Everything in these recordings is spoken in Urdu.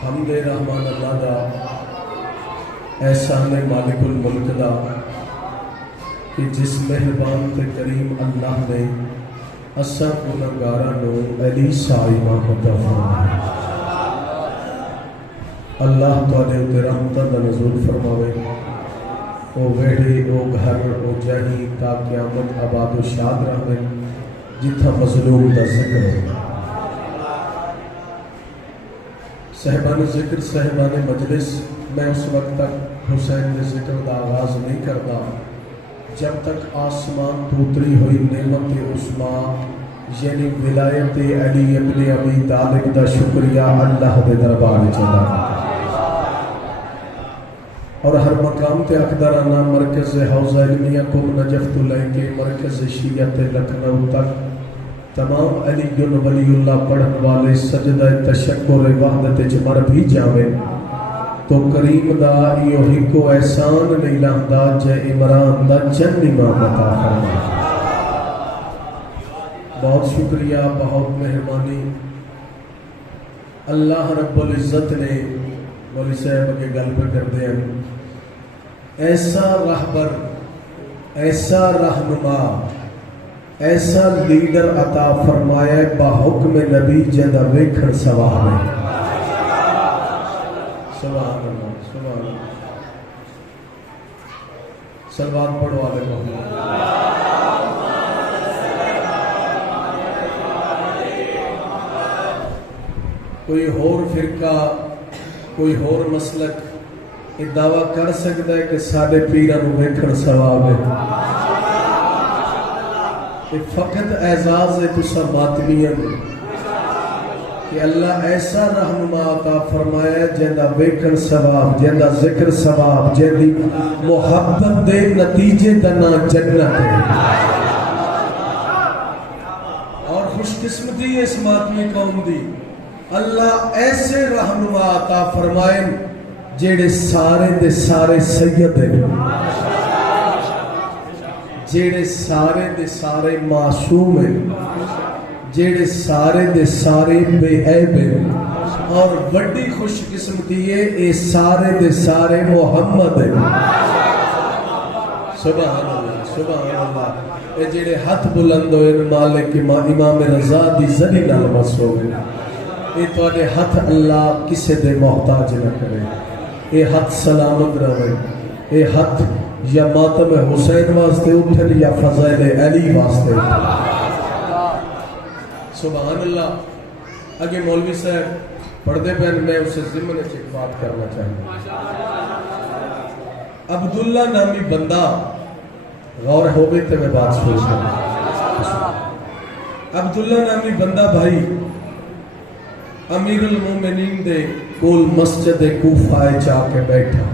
حمد رحمان اللہ دا، احسان مالک الملک دا کہ جس مہربان تے کریم اللہ نے اساں گنہگاراں نوں علی سائمہ عطا فرمایا۔ اللہ تواڈے اُتے رحمتاں دا نزول فرماوے، او ویڑے او گھر او جہی تا قیامت آباد و شاد رہے جتھا مظلوم دا ذکر ہے۔ صاحبان ذکر صاحبان مجلس، میں اس وقت تک حسین کے ذکر کا آغاز نہیں کرتا جب تک آسمان تو اتری ہوئی نعمت عظمیٰ یعنی ولایت علی ابن ابی طالب دا شکریہ اللہ دے دربار چلا، اور ہر مقام تے اقدرانہ مرکز حوزہ علمیہ کو نجف تو لے کے مرکز شیعت لکھنؤ تک تمام علی ولی اللہ پڑھن والے سجدہ تشکر وحدت مر بھی جاوے تو کریم دا ایو ہی کو احسان نہیں لاندا جے عمران دا چند امام عطا فرمائے۔ بہت شکریہ، بہت مہربانی۔ اللہ رب العزت نے مولی صاحب کے گل پہ کر دیا ایسا رہبر، ایسا رہنما، ایسا لیڈر عطا فرمایا بحکم نبی جدا ویکھن سواب ہے۔ سبحان اللہ، سبحان اللہ۔ سلوات پڑھو آلے محمد۔ کوئی ہور فرقہ، کوئی ہور مسلک یہ دعویٰ کر سکتا ہے کہ ساڑھے پیران ویکھن ثواب ہے؟ یہ فقط اعزاز ہے تسا باطنیاں کہ اللہ ایسا رہنما عطا فرمایا جیندہ ویکھن ثواب، جیندہ ذکر ثواب، جیندی محبت دے نتیجے دنا جنت ہے۔ اور خوش قسمتی ہے اس ماتمی قوم دی، اللہ ایسے رہنما عطا فرمائیں جیڑے سارے دے سارے سید ہیں، جیڑے سارے دے سارے معصوم ہیں، جیڑے سارے دے سارے بے عیب ہیں، اور بڑی خوش قسمتی ہے اے سارے دے سارے محمد ہیں۔ سبحان اللہ، سبحان اللہ۔ اے جیڑے ہاتھ بلند ہوئے مالک امام رضا دی زری نال بس ہو گئے، اے تواڈے ہاتھ اللہ کسے دے محتاج نہ کرے، اے ہاتھ سلامت رہے، اے ہاتھ یا ماتم حسین واسطے اٹھن یا فضائل علی واسطے اٹھن۔ سبحان اللہ۔ اگے مولوی صاحب پڑھتے پہن میں اسے ضمن سے ایک بات کرنا چاہوں۔ عبداللہ نامی بندہ، غور ہو گئی تھے میں بات سوچ رہا ہوں۔ عبداللہ نامی بندہ بھائی امیر المومنین دے کول مسجد کوفہ چا کے بیٹھا،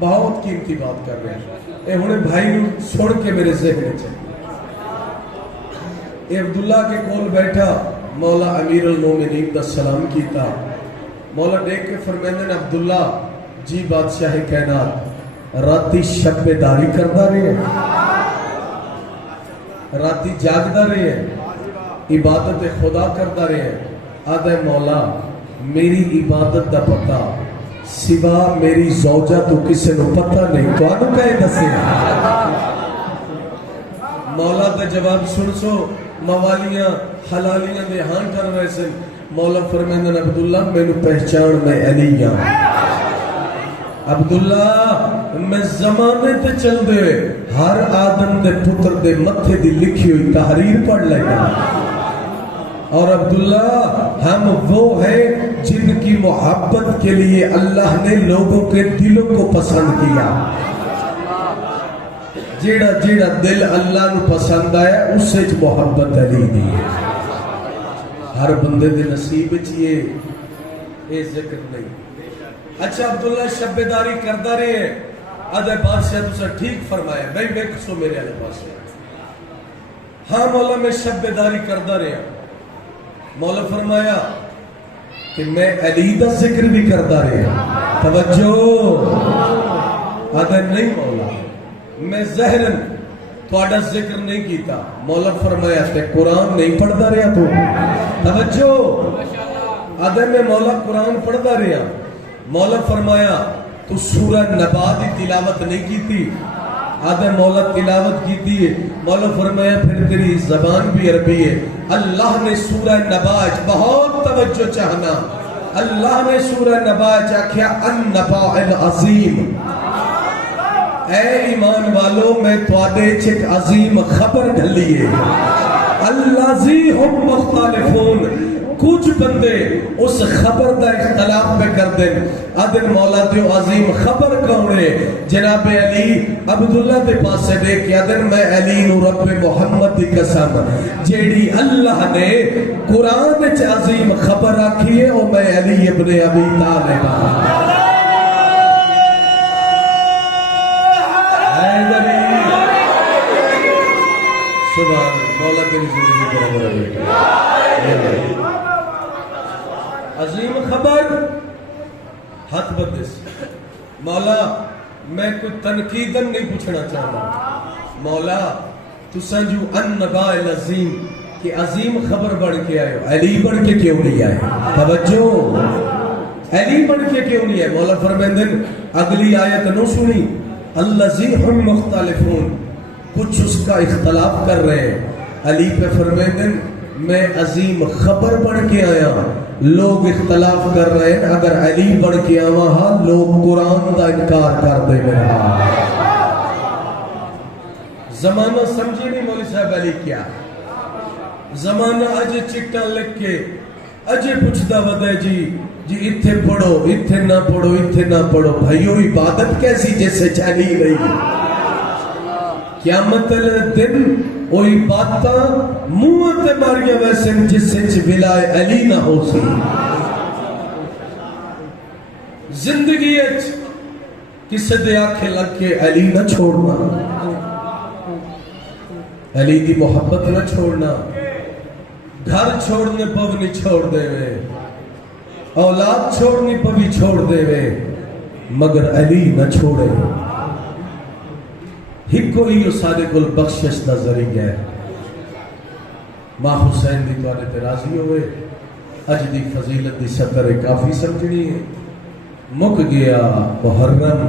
بہت قیمتی بات کر رہے ہیں۔ اے ہونے بھائی نو چھوڑ کے میرے ذہن چاہیے۔ اے عبداللہ کے کول بیٹھا، مولا امیر المومنین دا سلام کیتا، مولا دیکھ کے فرمیندن عبداللہ جی بادشاہ کائنات راتی شب داری کردہ رہے ہیں، راتی جاگدہ رہے ہیں، عبادت خدا کردہ رہے ہیں۔ آدھے مولا میری عبادت دا پتہ سوا میری زوجہ تو کسے نو پتہ نہیں، تو آنو کہے دسے؟ مولا دے جواب سن سو، موالیاں حلالیاں دے ہاں کر رہے سے۔ مولا فرمیندن عبداللہ میں نو پہچان میں علیہ، عبداللہ میں زمانے تے چل دے ہر آدم دے پتر دے متھے دی لکھی ہوئی تحریر پڑھ لگا، اور عبداللہ ہم وہ ہیں جن کی محبت کے لیے اللہ نے لوگوں کے دلوں کو پسند کیا۔ جیڑا جیڑا دل اللہ نو پسند آیا اس سے محبت علی دی۔ ہر بندے دے نصیب چیئے اے ذکر نہیں۔ اچھا عبداللہ شب داری کردہ رہے ہیں، آدھے بادشاہ تُسا ٹھیک فرمایا، میں بیک سو میرے علیہ بادشاہ۔ ہاں مولا میں شب داری کردہ رہے ہیں۔ مولا فرمایا کہ میں علی دا ذکر بھی کردہ رہے ہیں۔ توجہ، آدھے نہیں مولا میں ظاہراً تھوڑا ذکر نہیں کیتا۔ مولا فرمایا تے قرآن نہیں پڑھتا رہا تو؟ توجہ، آدم میں مولا قرآن پڑھتا رہا، مولا فرمایا تو سورہ نبا دی تلاوت نہیں کی تھی؟ آدم مولا تلاوت کی تھی، مولا فرمایا پھر تیری زبان بھی عربی ہے۔ اللہ نے سورہ نبا بہت توجہ چاہنا، اللہ نے سورہ نبا چاہیا النبا العظیم، اے ایمان والو میں توادے چھک عظیم خبر ڈھلیے، الذی ہم مختلفون، کچھ بندے اس خبر دا اختلاف پہ کر دیں، آدھن مولا دیو عظیم خبر کونے؟ جناب علی عبداللہ دے پاس سے دیکھ کے آدھن میں علی نو رب محمد دی قسم جیڑی اللہ نے قرآن چ عظیم خبر رکھی ہے اور میں علی ابن ابی طالب سبحان مولا تیری زندگی پر عمر ہے عظیم خبر ہاتھ بدس۔ مولا میں کوئی تنقیدن نہیں پوچھنا چاہتا، مولا تو سنجو النبا العظیم کہ عظیم خبر بڑھ کے آئے ہو، علی بڑھ کے کیوں نہیں آئے؟ توجہ، علی بڑھ کے کیوں نہیں آئے؟ مولا فرمیندن اگلی آیت نو سنی الذی ہم مختلفون، کچھ اس کا اختلاف کر رہے ہیں، علی پہ فرمیندن میں عظیم خبر بڑھ کے آیا، لوگ اختلاف کر رہے ہیں، اگر علی بڑھ کے آوا ہاں لوگ قرآن دا انکار کر دے میرا۔ زمانہ سمجھی نہیں مولی صاحب علی کیا؟ زمانہ اجے چٹا لکھ کے اجے پوچھتا ودے جی اتھے پڑھو اتھے نہ پڑھو اتھے نہ پڑھو، بھائیو عبادت کیسی جیسے چلی نہیں؟ قیامت دن وہی باتاں منہ تے ماریا ویسے جس سے ولائے علی نہ ہو سی۔ زندگی کسے دے آنکھیں لگ کے علی نہ چھوڑنا، علی دی محبت نہ چھوڑنا، گھر چھوڑنے پو نہیں چھوڑ دے وے، اولاد چھوڑنی پو بھی چھوڑ دے وے، مگر علی نہ چھوڑے۔ ہکو ہی سارے کل بخشش دا ذریعہ ہے۔ ماں حسین دی توڑے تے راضی ہوئے، اج دی فضیلت دی شکر کافی سمجھنی ہے۔ مک گیا محرم،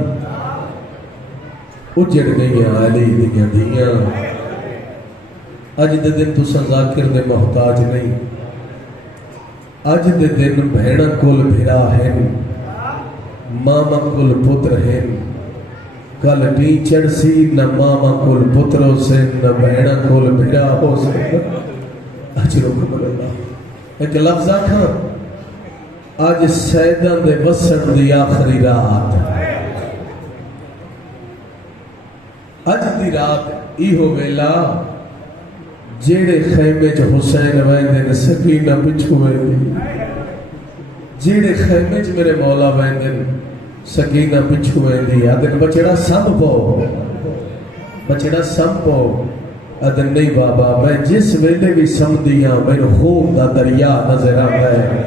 اجڑ گیا علی دیاں دیاں، اج دے دن تو ذاکر دے محتاج نہیں، اج دے دن بھیڑا کول بھرا ہیں، ماما کول پتر ہیں، کل ٹیچر سی نہ ماما کول پترو سے نہ بہنا کول بھیڑا ہو سے۔ اجر حکم اللہ ایک لفظ آکھاں، آج سیدان دے وسن دی آخری رات، اج دی رات ایہو ویلا جیڑے خیمے جو حسین ویندے نے سکینہ پچھو ویندی، جیڑے خیمے جو میرے مولا ویندے سکینہ پچھو ویندی، آدھن بچڑا سم پو، بچڑا سم پو، آدھن نہیں بابا میں جس ویلے بھی سم دیا میرے خوب دا دریا نظر آتا ہے،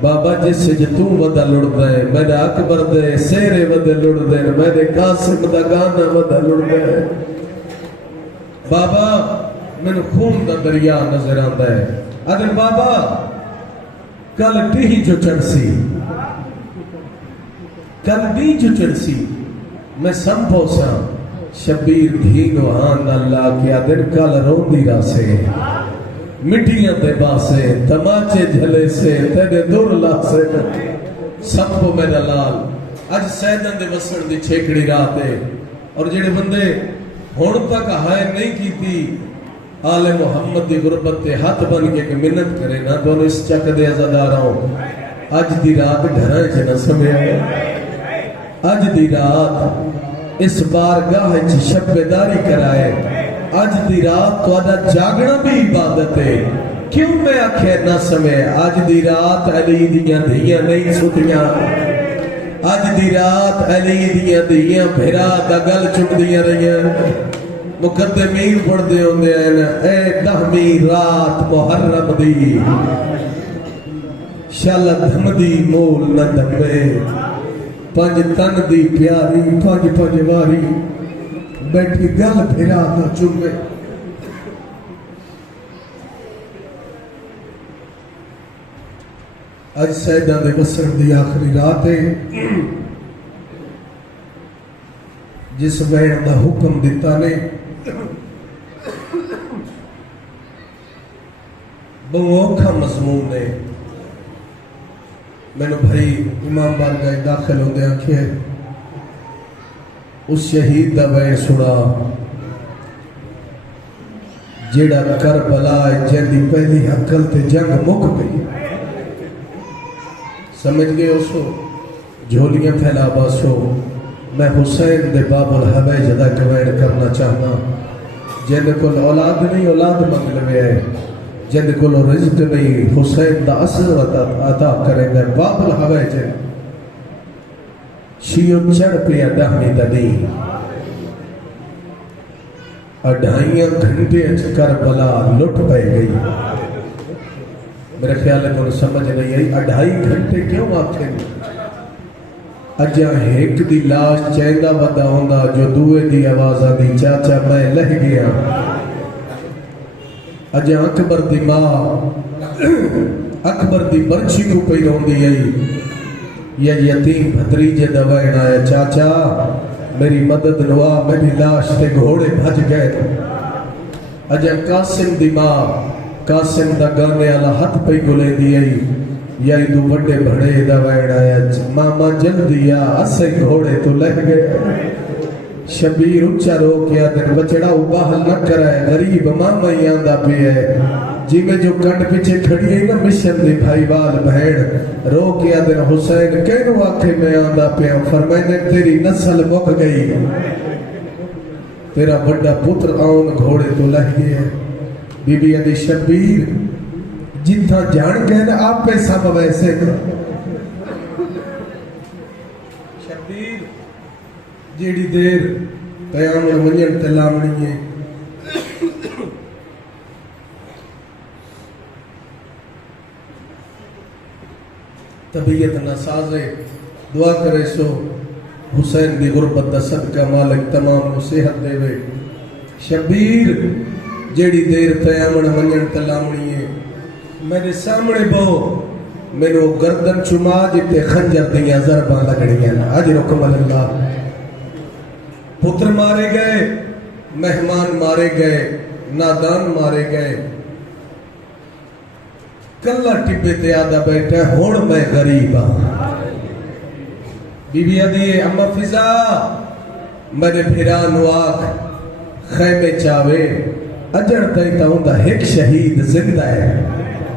بابا جس سے جتوں ودا لڑ دے، میرے اکبر دے سیرے ودا لڑ دے، میرے قاسم دا گانا ودا لڑ دے، بابا میں خون دا دریا نظر آتا ہے۔ آدھن بابا کل ٹیہی جو چڑسی، کل بھی جو چڑسی میں سمپو سا شبیر گھینو آن اللہ کیا دن کل رو دی راسے، مٹیاں دے باسے تماچے جھلے سے تیرے دور لاسے، سمپو میرا لال اج سیدن دے وسن دی چھیکڑی رات ہے، اور جڑے بندے ہون تک ہائے نہیں کی تھی آل محمد دی غربت تے ہاتھ بن کے کہ منت کرے نا تو اس چک دے ازاداراں اج دی رات گھرائیں جنہ سمے آئے، اج دی رات اس بارگاہ شب بیداری کرائے، اج دی رات تو آدھا جاگنا بھی عبادت ہے، کیوں میں آکھے نہ سمے؟ اج دی رات علی دیاں دھیاں نہیں سٹیاں، اج دی رات علی دیاں دھیاں بھیرا دگل چک دیاں رہیاں، مقدمین پڑھ دے ہوندے ہیں اے دہمی رات محرم دی، شال دھم دی مول نہ دھمے، پانچ تن دی پیاری پانچ واری بیٹھی گل پھرا نہ چومے۔ اج سیداں دے وسن دی آخری رات ہے جس وین دا حکم دیتا نے بہت اوکھا مضمون ہے. میں نے بھائی امام بارگاہ داخل ہوندے آکھے اس شہید دا وین سنا جیڑا کربلا جن دی پہلی عقل تے جنگ مک گئی. سمجھ گئے اسو جھولیاں پھیلا باسو. میں حسین دے باب الحبیج دا گوین کرنا چاہنا جن کو اولاد نہیں اولاد منگ لے ہے جن کو رزق نہیں حسین دا اثر عطا کریں گے. باب الحبیج شیو چڑھ پیا دہنی دلی 2.5 گھنٹے کربلا لٹ پہ گئی. میرے خیال ہے تو سمجھ نہیں آئی 2.5 گھنٹے کیوں آکھیں اجا ایک دی لاش چاہیدہ ودا ہوندہ جو دوئے دی آوازہ دی چاچا میں لہ گیا. اجا اکبر دی ماں اکبر دی برچی کو پہی ہوندی آئی یا یتیم بھتریجے دوائن آیا چاچا میری مدد نوا میری لاش تے گھوڑے بھج گئے. اجا قاسم دی ماں قاسم دا گانے والا ہاتھ پہ گلے دی آئی یا دو بڑے بڑے دوائن آیا ماما جلدی آ اسے گھوڑے تو لہ گئے. شبیر اچھا رو کیا دن بچڑا باہل نہ کرائے غریب ماما ہی آندہ پہ ہے جی میں جو کنڈ پیچھے کھڑی ہے نا مشن دی بھائی بال بہن رو کیا دن حسین کینو آنکھیں میں آندہ پہ ہوں فرمائنے تیری نسل مک گئی تیرا بڑا پتر آن گھوڑے تو لہ گئے. بی بی علی شبیر جتنا جان گئے نا آپ پہ سب ویسے شبیر جیڑی دیر قیام منجن تلامنی ہے طبیعت ناساز ہے. دعا کرے سو حسین دی غربت دا صدقہ مالک تمام کو صحت دے وے. شبیر جیڑی دیر قیام منجن تلامنی ہے میرے سامنے بہو میرے گردن چما جتے خنجر دیا ضرباں لگڑیاں آج رکم اللہ. پتر مارے گئے مہمان مارے گئے نادان مارے گئے کلہ ٹپے تے آدھا بیٹھے ہوڑ میں غریب ہاں. بی بی عدی اما فضا میرے بھیران واق خیمے چاوے اجڑ تیتا ہوندہ ایک شہید زندہ ہے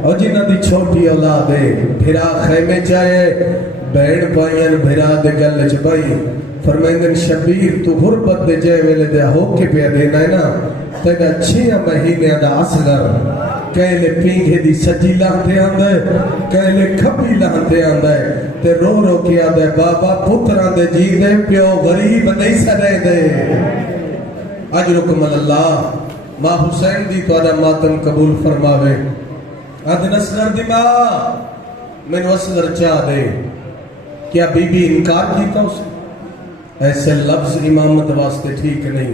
اور جنہ دی چھوٹی اولاد ہے بھیرا خیمے چاہے بین پائین بھیرا دے گلچ بائی فرمائندن شبیر تو غربت دے جائے ویلے دے ہو کے پیا دینا ہے نا تیگا 6 مہینے دا اصغر کہلے پینگے دی سجی لانتے آندھے کہلے کھپی لانتے آندھے تے رو رو کیا دے بابا پتران دے جی دے پیو غریب نہیں سرے دے. اجرکم اللہ ماں حسین دی تو آدھا ماتم قبول فرماوے. آدھن اصغر دی ماں میں نے اصغر چاہ دے کیا بی بی انکار کیتا اسے ایسے لفظ امامت واسطے ٹھیک نہیں.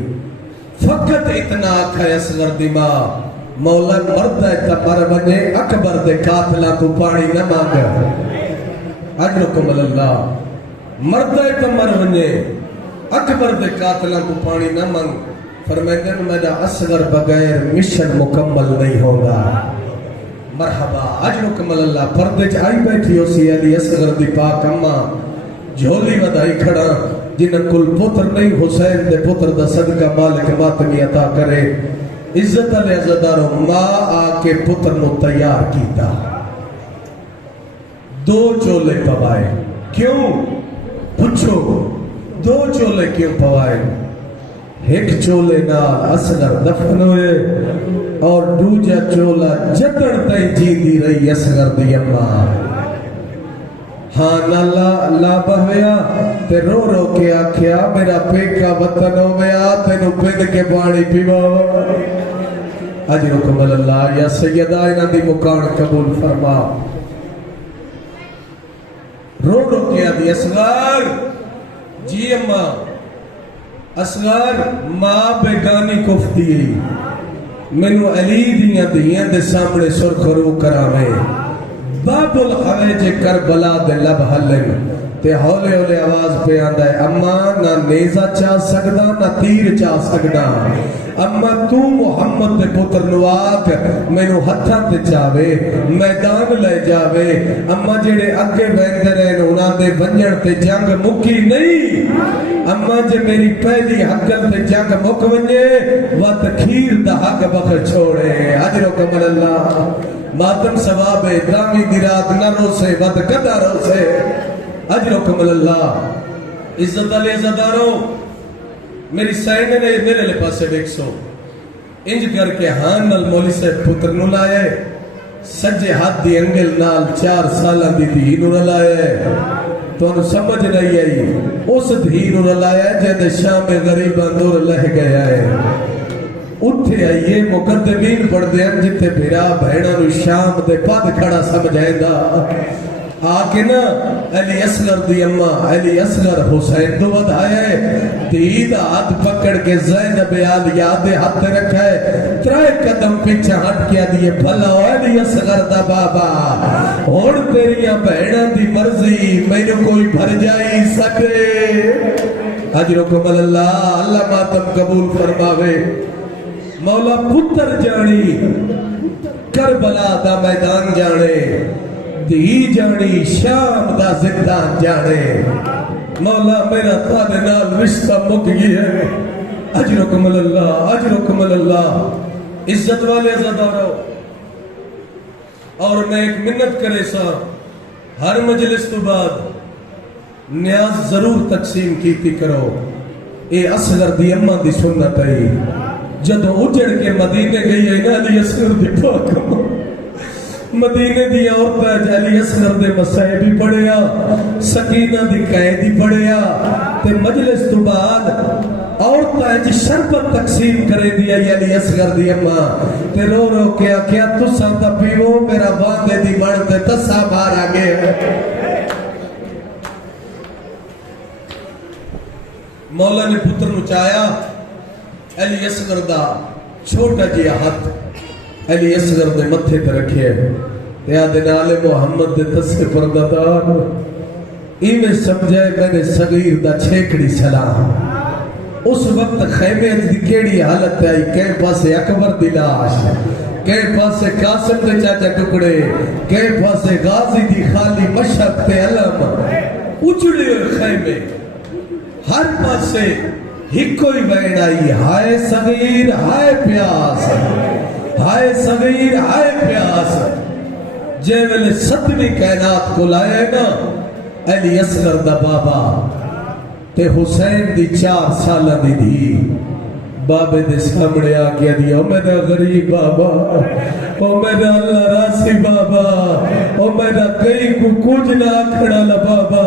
فقط اتنا آکھا ہے اصغر دی ماں مولا مرد ہے تا مر بنے اکبر دے قاتلہ کو پانی نہ مانگا. اجرکم اللہ مرد ہے تا مر بنے اکبر دے قاتلہ کو پانی نہ مانگ. فرمائدن میرا اصغر بغیر مشن مکمل نہیں ہوگا. مرحبا اجرکم اللہ. پردے چاہی بیٹھی ہو سی علی اصغر دی پاک اممہ جھولی ودائی کھڑا جنہاں کل پتر نہیں حسین دے پتر دا صدقہ مالک ماتمی عطا کرے. عزت علی عزدارو ماں آکے پتر نو تیار کیتا 2 چولے پوائے. کیوں پوچھو 2 چولے کیوں پوائے؟ ایک چولے نا اصغر دفن ہوئے اور دوجا چولا جتڑ تائیں جی دی رہی اصغر دی اممہ. ہاں لا بہویا تے رو رو کے آکھیا میرا پیکا وطن ہو گیا تینو پند کے بانی پیوا. اجرکم اللہ یا سیدہ انہ دی مکان قبول فرما. رو رو کے آدھی اصغر جی اممہ اصغر ماں بیگانی کفتی میں نو علی دیاں دے سامنے سرخرو کراوے باب الحویج کربلا دے لب حلن تے ہولے ہولے آواز پہ آندہ ہے اما نہ نیزہ چاہ سکدا نہ تیر چاہ سکدا اما تو محمد دے پتر نواک مینو ہتھاں تے چاوے میدان لے جاوے اما جڑے اگے ویندے رہن انہاں دے ونجن تے جنگ مکی نہیں اما جے میری پہلی حقل تے جنگ مک ونجے وقت کھیر دا حق بخر چھوڑے اجر و کمل اللہ ماتم ثواب دامی دی رات نہ روسے ود کدا روسے اجر و کمل اللہ عزت علی عزتاروں میری سائنہ نے میرے لئے پاسے دیکھ سو انج کر کے ہاں نال مولی سے پتر نو لائے سجے ہاتھ دی انگل نال 4 سالہ دی دھی نو لائے تو انہوں سمجھ نہیں آئی اس دھی نو لائے جہاں شام غریبان دور لہ گیا ہے اٹھے آئیے مقدمین پڑھ دے ہیں جتے بھیرا بھیڑا نو شام دے پاد کھڑا سمجھائیں دا آکے نا علی اصغر دی اممہ علی اصغر حسین دو ودھائے دید ہاتھ پکڑ کے زینب آل یاد ہاتھ رکھا ہے 3 قدم پیچھا ہٹ کیا دیئے بھلا علی اصغر دا بابا اور تیریاں بہنہ دی مرضی میں نے کوئی بھر جائی سکے اجرکم اللہ اللہ ماتم قبول فرماوے مولا پتر جانی کربلا دا میدان جانے دی جانی شام دا زندان جانے مولا میرا تھانے نال رشتہ مک گیا ہے اجرکم اللہ عزت والے عزتارو اور میں ایک منت کرے سا ہر مجلس تو بعد نیاز ضرور تقسیم کیتی کرو اے اصغر دی اممہ دی سنت ہے جدو اجڑ کے مدینے گئی ہے نا علی اصغر دی پاکم مدینے دی عورتہ علی اصغر دے مسائب بھی پڑھیا سکینہ دی قید ہی پڑھیا تے مجلس تو بعد عورتہ جی شربت تقسیم کرے دیا علی اصغر دی اممہ تے رو رو کیا تسا تا پیو میرا باندے دی مڑتے تسا بار آگے مولا نے پتر نچایا علی اصغر دا چھوٹا جی ہاتھ علی اصغر دے متھے پر رکھے یاد نال محمد دے تسے پردادار ایمیں سمجھائے میں نے صغیر دا چھیکڑی سلام اس وقت خیمے دی کیڑی حالت آئی کہیں پاسے اکبر دی لاش کہیں پاسے قاسم دے چاچا ٹکڑے کہیں پاسے غازی دی خالی مشہد تے علم اچھڑے ہوئے خیمے ہر پاسے ہکوئی بین آئی ہائے صغیر ہائے پیاس ہائے صغیر ہائے پیاس جے ویلے 7ویں کائنات کو لائے نا علی اصغر دا بابا تے حسین دی 4 سالہ دی دی بابے دے سامنے آگیا دیا او میرا غریب بابا او میرا اللہ راسی بابا او میرا کئی کو کچھ نہ کھڑا لبابا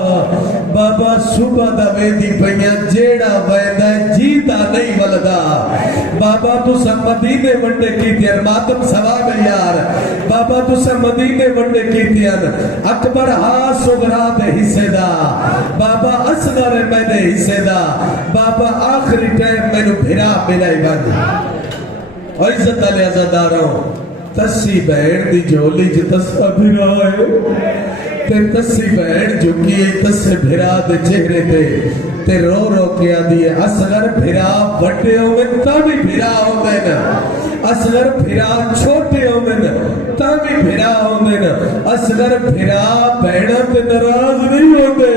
بابا صبح دا ویدی پہیاں جیڑا ویدہ جیتا نہیں ولدا بابا تو سا مدینے ونڈے کی تیر ماتم ثواب یار بابا تو سا مدینے ونڈے کی تیر اکبر ہاں سغرا دے حصے دا بابا اصغر میں دے حصے دا بابا آخری ٹائم میں نو بھرا ملائی بند اور عزت علی عزاداروں تسی بہن دی جولی جو تسا بھرا ہے تے تسی بہن جو کیے تسے بھرا دے چہرے تے رو رو کیا دیئے اصغر بھرا بڑے ہوں میں تابی بھرا ہوں میں نا اصغر بھرا چھوٹے ہوں میں نا تابی بھرا ہوں میں نا اصغر بھرا بہنہ تے نراز نہیں ہوتے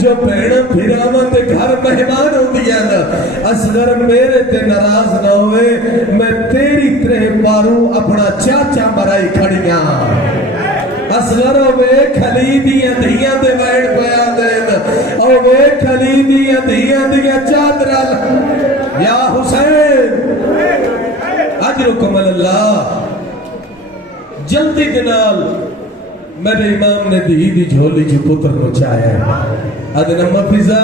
جو بہنہ بھرا میں تے گھر مہمان ہوں دیا نا اصغر میرے تے نراز نہ ہوئے میں تیری ترہ پاروں اپنا چاچا مرائی کھڑیاں اصغر وے کھلی دیا دھیاں دے ویڑ پیا دین او وے کھلی دیا دھیاں دیا چادرال یا حسین اجرکم اللہ جلدی دنال میرے امام نے دی جھولی جو پتر نو چاہیا ہے ادن مفیزہ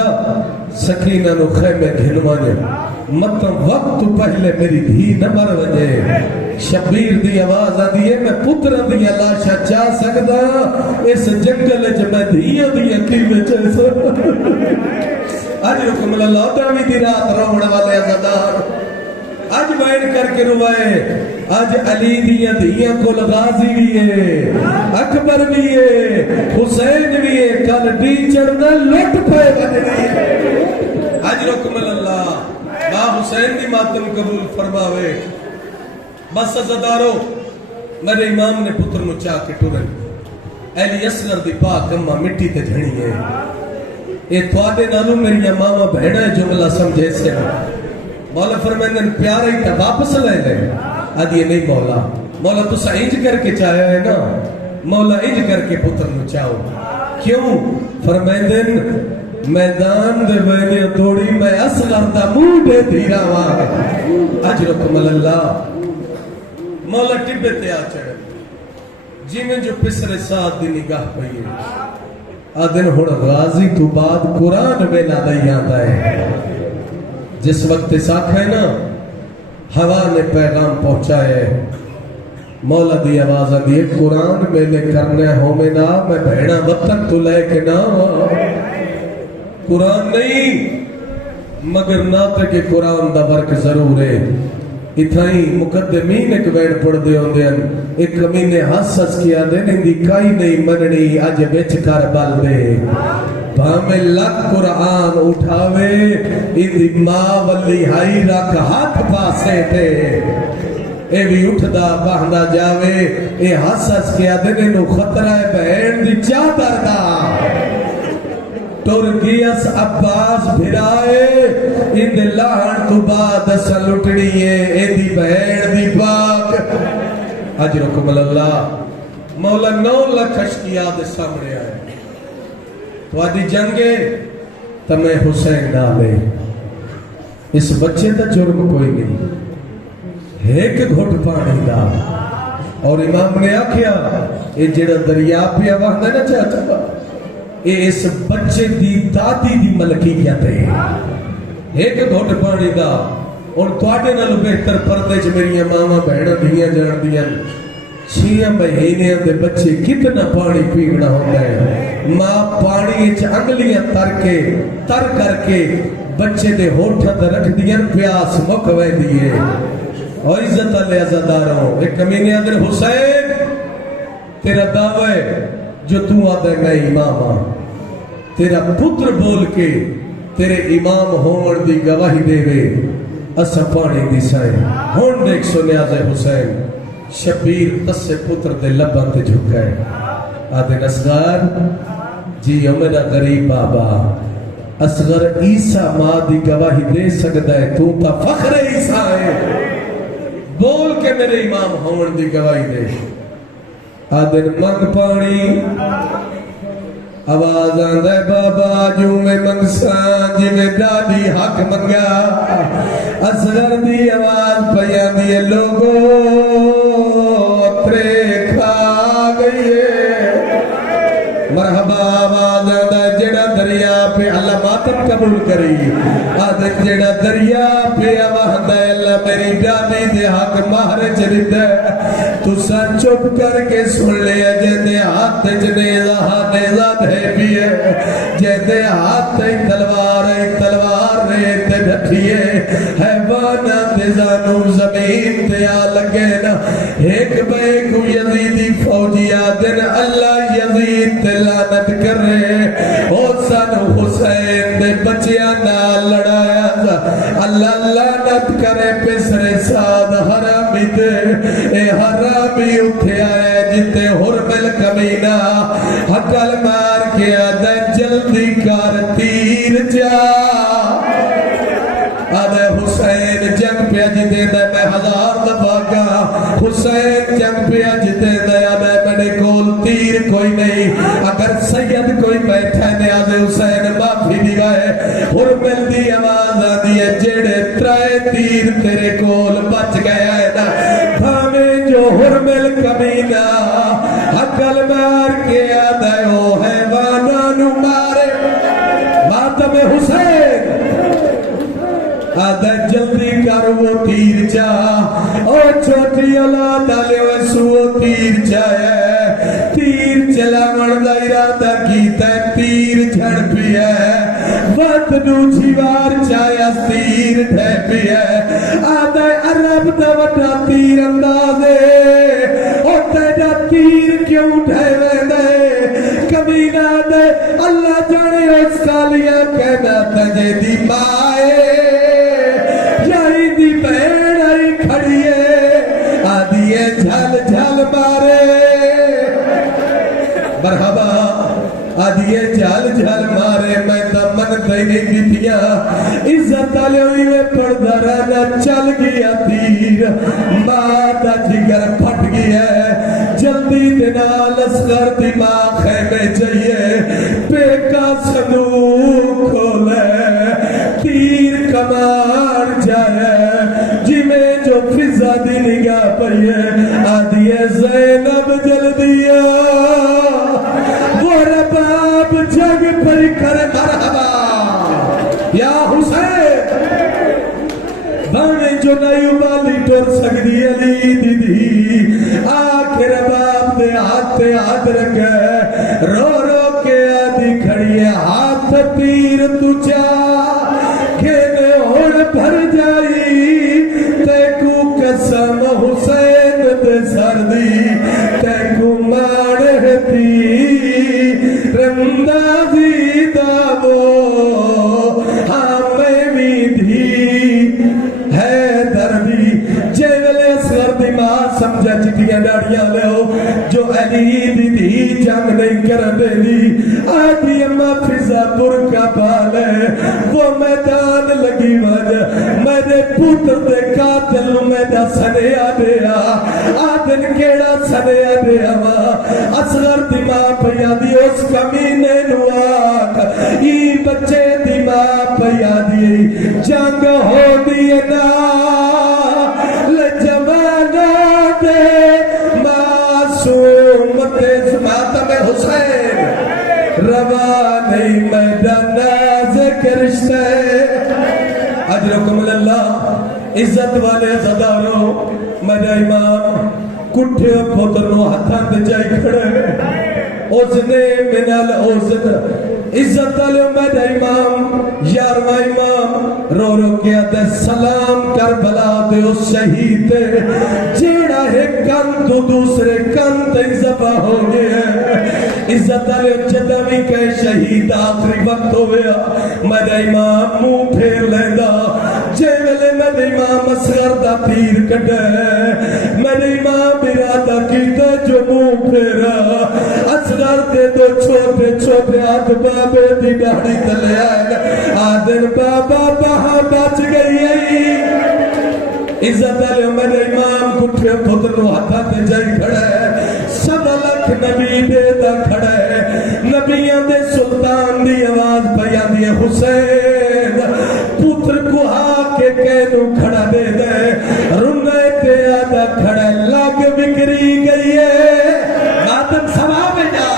سکینہ نو خیمے گھنوانے مطلب وقت پہلے میری دھی نہ مر وجے شبیر دی آواز آدھی ہے میں پتر دی لاشا چاہ سکتا اس جنگل جب میں دھیاں دی اکیلے چیسا آج رکم اللہ دعوی دی رات روڑ والے عزدار آج بیٹھ کر کے روائے آج علی دیا دیا کو غازی بھی ہے اکبر اکبر بھی ہے حسین بھی ہے کل ڈی چڑھنا لٹ پہ بجنی ہے اجرکم اللہ ماں حسین دی ماتم قبول فرماوے بس عزدارو میرے امام نے پتر نو چاہ کے ٹورن ایلی اصغر دی پاک اماں مٹی تے جھڑی ہے اے تھوڑے نالو میری ماما بہنہ جملہ سمجھے سے مولا فرمائندن پیارا ہی تا واپس لے لے آدھی نہیں مولا مولا تو سا انج کر کے چاہیا ہے نا مولا انج کر کے پتر نو چاہو کیوں فرمائندن میدان دے ویلے توڑی میں اصغر دا منہ دے دھیرا وہاں اجرکم اللہ مولا ٹبے تے آ چڑھے جی میں جو پسر ساتھ دی نگاہ پئی ہے آدھن ہون غازی تو بعد قرآن میں نہ دائی آتا ہے جس وقت ساکھ ہے نا ہوا نے پیغام پہنچا ہے مولا دی آواز آدھی قرآن میں نے کرنے ہو میں نا میں بہنا وطن تو لے کے نا قرآن نہیں مگر نہ تک قرآن دا ورک ضرور ہے اتھائی مقدمین ایک ویڑ پڑھ دے ہوں دے ایک کمینے حسس کیا دے نندی کائی نہیں مننی آج بیچ کر بل دے بھامے لگ قرآن اٹھاوے اندی ماں ولی ہائی رکھ ہاتھ پاسے تھے اے بھی اٹھدا باہندا جاوے اے حسس کیا دے ننو خطرہ بہن دی چادر دا ترکیس عباس بھرائے اند لہن تو بعد سلٹنی ہے ایدی بہن دی پاک اجرکم اللہ مولا 9 لکھ اشکیات سامنے آئے تو آدھی جنگے تمہیں حسین ڈالے اس بچے دا جرم کوئی نہیں ایک گھٹ پانی دا اور امام نے آکھیا یہ جڑا دریا پیا وہاں نہ چاہتا اے اس بچے دی دادی دی ملکیت ہے ایک گھٹ پانی دا اور تواڈے نال بہتر پردے چ میری ماواں بہناں دھیاں جان دیاں 6 مہینے دے بچے کتنا پانی پینا ہوتا ہے ماں پانی وچ انگلیاں تر کر کے بچے دے ہونٹاں تے رکھ دیاں پیاس مک ویندی ہے او عزت والے عزاداروں ایک کمینے اندر حسین تیرا دعوی جو تو آدھے میں امام ہاں تیرا پتر بول کے تیرے امام ہون دی گواہی دے وے اسا پانی دی سائیں ہون دیکھ سنیاز حسین شبیر تسے پتر دے لباں تے جھکائے آدھے اصغر جی میرا غریب بابا اصغر عیسیٰ ماں دی گواہی دے سکتا ہے تو تا فخر عیسیٰ ہے بول کے میرے امام ہون دی گواہی دے آدھن منگ پانی آواز آندھے بابا جو میں منگسان جی میں دادی حق منگا اصغر دی آواز پیان دی لوگو اترے کھا گئی ہے مرحبا آواز آندھے جڑا دریا پہ اللہ ماتم قبول کری آدھن جڑا دریا پہ آواز آندھے اللہ میری دادی دے حق مہر چرید ہے تو سن چپ کر کے سن لیا جیدے ہاتھ نیزہ دے بھی ہے جیدے ہاتھ تلوار ریت ڈھٹھیے حیوانہ دیزانو زمین دیا لگے نا ایک بے کو یزیدی فوجی آدن اللہ یزید تلانت کر رہے او سن حسین دے بچیاں نہ لڑایا اللہ لانت کرے پسر ساد حرامی دے اے حرامی اٹھے آئے جتے حرمل کمینہ حقل مار کے آدھے جلدی کار تیر جا آدھے حسین جنگ پہ جتے دے میں 1000 دفعہ کا حسین جنگ پہ جتے دے آدھے میں نے کول تیر کوئی نہیں اگر سید کوئی بیٹھا ہے آدھے حسین معافی دیگائے حرمل دی آواز آدھی ہے جیڑے 3 تیر تیرے کول بچ گیا ہے نا بھامے جو حرمل کمینہ حقل مار کے آدھے او حیوانانو مارے ماتم حسین آدھے جلدی کر وہ تیر جا اور چھوٹی اولاد آلے ویسو تیر جائے تیر چلا مردہ ارادہ کیتا ہے تیر جھڑ بھی ہے وقت نو جھیوار چایا تیر ڈھے بھی ہے آدھے عرب دا وٹا تیر اندازے اور تیجا تیر تیر کیوں ٹھہرے دے کمینہ دے اللہ جانے اس کالیا کہنا تجھے دی مائے یہی دی بین آئی کھڑیے آدھیے جھل جھل مارے مرحبا آدھیے جھل جھل مارے میں دمن تینے کی دیا عزت علیوی میں پردہ رہنا چل گیا تیر مادہ جگر پھٹ گیا جلدی دینا لسکر دماغ خیمے چاہیے پیکا صندوق کھولے تیر کمار جائے جی میں جو فضا دی نگاہ پہیے آدھیے زینب جلدیا وہ رباب جگ پر کر مرحبا یا حسین بانے جو نہیں ابالی ٹور سکتی علی دیدی آخر رباب دے ہاتھ رکھے رو رو کے آدھی کھڑی ہے ہاتھ تیر تجھا کھینے ہوڑ بھر جائی تے کو قسم حسین دے سردی تے کو مارہتی رندازی دابو ہمیں بھی دھی ہے دردی جیولے اصغر دی ماں سمجھا چٹیاں ڈاڑیاں لے ہو جو علی دی دی جنگ نہیں کر دے لی آدھی اماں فضا برکا پالے وہ میدان لگی وجہ میرے پوتر دے قاتل میدہ سنیا دیا آدن کیڑا سنیا دیا اصغر دی ماں پیا دی اس کمینے نواک ای بچے دی ماں پیا دی جنگ ہو دی نا لجمانہ دے معصوم تیز ماتم حسین روا نہیں میدان نازک رشتے اجرکم اللہ عزت والے صداروں میرا امام کٹھے پھوتروں ہتھاں دے جائی کھڑے اوزنے منال اوزن عزت علیہ میرا امام یارواں امام رو رو کیا دے سلام کربلا دے اس شہید جیڑا ہے کن تو دوسرے کن تے زبا ہو گیا عزت علیہ جدوی کے شہید آخری وقت ہویا میرا امام منہ پھیر لیندہ جیولے میرا امام اصغر دا تیر کٹے میرا امام ارادہ کیتا جو منہ پھیرا اصغر دے دو چھوٹے چھوٹے ہاتھ بابے دی ڈاڑی تلے آئے آدھر بابا بہاں بچ گئی ہے عزت علیہ میرے امام کٹھے پتروں ہاتھا تے جائی کھڑا ہے سوا لکھ نبی دے دا کھڑا ہے نبیان دے سلطان دی آواز بیان دی حسین پتر کو آ کے کہنو کھڑا دے دے رنے تے آدھا کھڑا لگ بکری گئی ہے ماتم سوا میں جا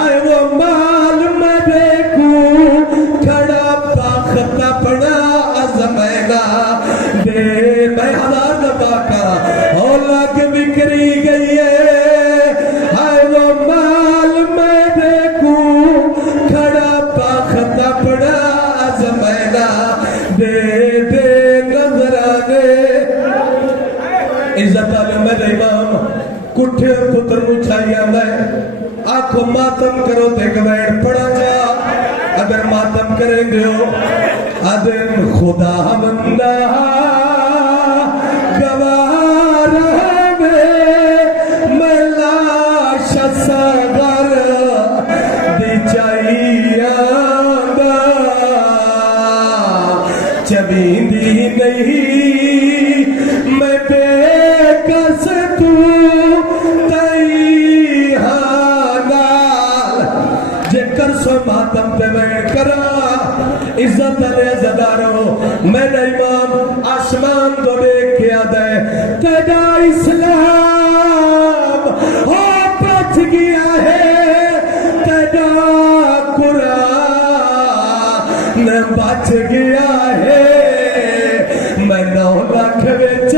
آئے وہ مال میں دیکھوں کھڑا پاکھتا پڑا عظمینہ دے میں ہزار دبا کا ہو لگ بکری گئی ہے آئے وہ مال میں دیکھوں کھڑا پاکھتا پڑا عظمینہ دے دے نظرانے عزت علیہ میرے امام کٹھے پتر مچھائیاں میں آنکھوں ماتم کرو تے گویڑ پڑا جا اگر ماتم کریں گے ہو آدم خدا مندہ گوار میں لاش صغر دی چاہیاں دا چبیندی نہیں میں بے کس تو سو ماتم پہ میں کرا عزت علیہ زدارو میرا امام آسمان تو دیکھ کے آدھے تیرا اسلام ہو بچ گیا ہے تیرا قرآن بچ گیا ہے میں 9 لاکھ وچ